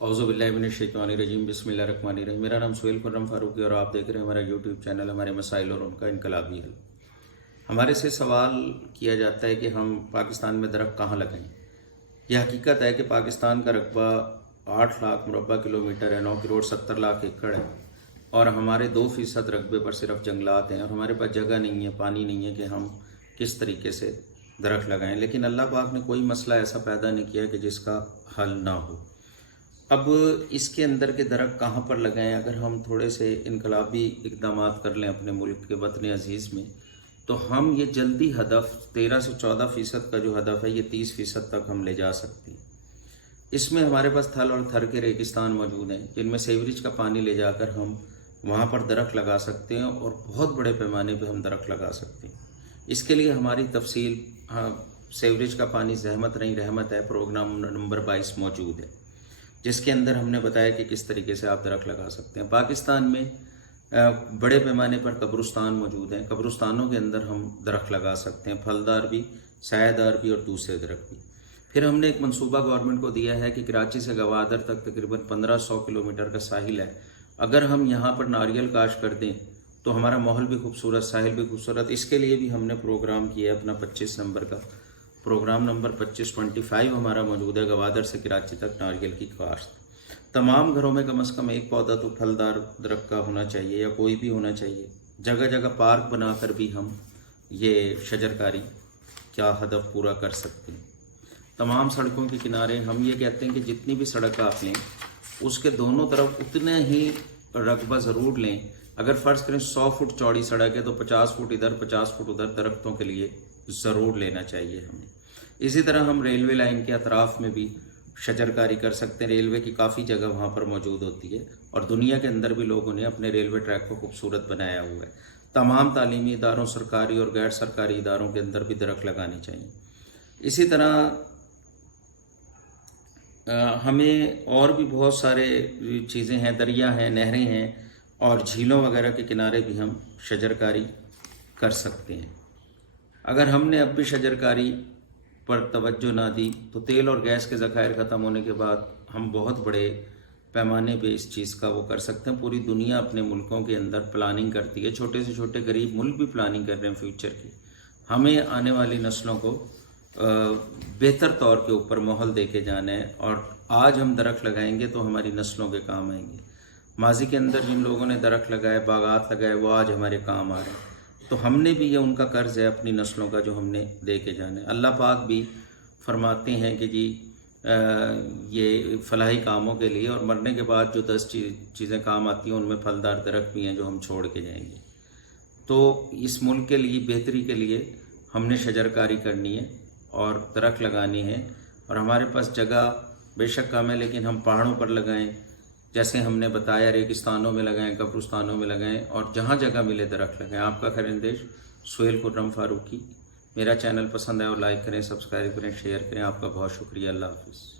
औज़ुबिल्लाहिमिनश्शैतानिर्रजीम बिस्मिल्लाहिर्रहमानिर्रहीम। मेरा नाम सुहेल खुर्रम फारूकी और आप देख रहे हैं हमारा यूट्यूब चैनल हमारे मसाइल और उनका इनकलाबी हल। हमारे से सवाल किया जाता है कि हम पाकिस्तान में दरख्त कहाँ लगाएं। यह हकीकत है कि पाकिस्तान का रकबा 8 लाख मुरबा किलोमीटर है, 9 करोड़ 70 लाख एकड़ है और हमारे 2% रकबे पर सिर्फ जंगलात हैं और हमारे पास जगह नहीं है, पानी नहीं है कि हम किस तरीके से दरख्त लगाएं। लेकिन अल्लाह पाक ने कोई मसला ऐसा पैदा नहीं किया कि जिसका हल ना हो। अब इसके अंदर के दरख्त कहाँ पर लगाएं? अगर हम थोड़े से इनकलाबी इक़दाम कर लें अपने मुल्क के वतन अज़ीज़ में, तो हम ये जल्दी हदफ 13 से 14% का जो हदफ है ये 30% तक हम ले जा सकते हैं। इसमें हमारे पास थल और थर के रेगिस्तान मौजूद हैं जिनमें सेवरेज का पानी ले जाकर हम वहाँ पर दरख्त लगा सकते हैं और बहुत बड़े पैमाने पर हम दरख्त लगा सकते हैं। इसके लिए हमारी तफसील, सेवरेज का पानी ज़हमत नहीं रहमत है, प्रोग्राम नंबर 22 मौजूद है, जिसके अंदर हमने बताया कि किस तरीके से आप दरख्त लगा सकते हैं। पाकिस्तान में बड़े पैमाने पर कब्रिस्तान मौजूद हैं। कब्रिस्तानों के अंदर हम दरख्त लगा सकते हैं, फलदार भी, सायादार भी और दूसरे दरख्त भी। फिर हमने एक मंसूबा गवर्नमेंट को दिया है कि कराची से गवादर तक तकरीबन 1500 किलोमीटर का साहिल है। अगर हम यहाँ पर नारियल काश्त कर दें तो हमारा माहौल भी खूबसूरत, साहिल भी खूबसूरत। इसके लिए भी हमने प्रोग्राम किया अपना 25 नंबर का प्रोग्राम नंबर 25 हमारा मौजूद है। गवादर से कराची तक नारियल की काश्त। तमाम घरों में कम से कम एक पौधा तो फलदार दरख्त का होना चाहिए या कोई भी होना चाहिए। जगह जगह पार्क बनाकर भी हम ये शजरकारी क्या हदफ पूरा कर सकते हैं। तमाम सड़कों के किनारे हम ये कहते हैं कि जितनी भी सड़क आप लें उसके दोनों तरफ उतने ही रकबा ज़रूर लें। अगर फ़र्ज़ करें 100 फुट चौड़ी सड़क है तो 50 फुट इधर 50 फुट उधर दरख्तों के लिए ज़रूर लेना चाहिए हमें। इसी तरह हम रेलवे लाइन के अतराफ़ में भी शजरकारी कर सकते हैं। रेलवे की काफ़ी जगह वहाँ पर मौजूद होती है और दुनिया के अंदर भी लोगों ने अपने रेलवे ट्रैक को खूबसूरत बनाया हुआ है। तमाम तालीमी इदारों, सरकारी और गैर सरकारी इदारों के अंदर भी दरख्त लगाने चाहिए। इसी तरह हमें और भी बहुत सारे चीज़ें हैं, दरिया हैं, नहरें हैं और झीलों वगैरह के किनारे भी हम शजरकारी कर सकते हैं। अगर हमने अब भी शजरकारी पर तवज्जो ना दी तो तेल और गैस के ज़खायर ख़त्म होने के बाद हम बहुत बड़े पैमाने पे इस चीज़ का वो कर सकते हैं। पूरी दुनिया अपने मुल्कों के अंदर प्लानिंग करती है, छोटे से छोटे गरीब मुल्क भी प्लानिंग कर रहे हैं फ्यूचर की। हमें आने वाली नस्लों को बेहतर तौर के ऊपर माहौल दे के जाना है और आज हम दरख्त लगाएंगे तो हमारी नस्लों के काम आएंगे। माजी के अंदर जिन लोगों ने दरख्त लगाए, बागात लगाए, वो आज हमारे काम आ रहे हैं। तो हमने भी ये उनका कर्ज़ है अपनी नस्लों का जो हमने दे के जाना है। अल्लाह पाक भी फरमाते हैं कि जी ये फलाही कामों के लिए और मरने के बाद जो 10 चीज़ें काम आती हैं उनमें फलदार दरख्त भी हैं जो हम छोड़ के जाएंगे। तो इस मुल्क के लिए बेहतरी के लिए हमने शजरकारी करनी है और दरख्त लगाने हैं और हमारे पास जगह बेशक कम है लेकिन हम पहाड़ों पर लगाएं, जैसे हमने बताया, रेगिस्तानों में लगाएं, कब्रिस्तानों में लगाएं और जहाँ जगह मिले दरख्त लगाएं। आपका खैरिंदेश सुहेल खुर्रम फारूकी। मेरा चैनल पसंद है और लाइक करें, सब्सक्राइब करें, शेयर करें। आपका बहुत शुक्रिया। अल्लाह हाफ़िज़।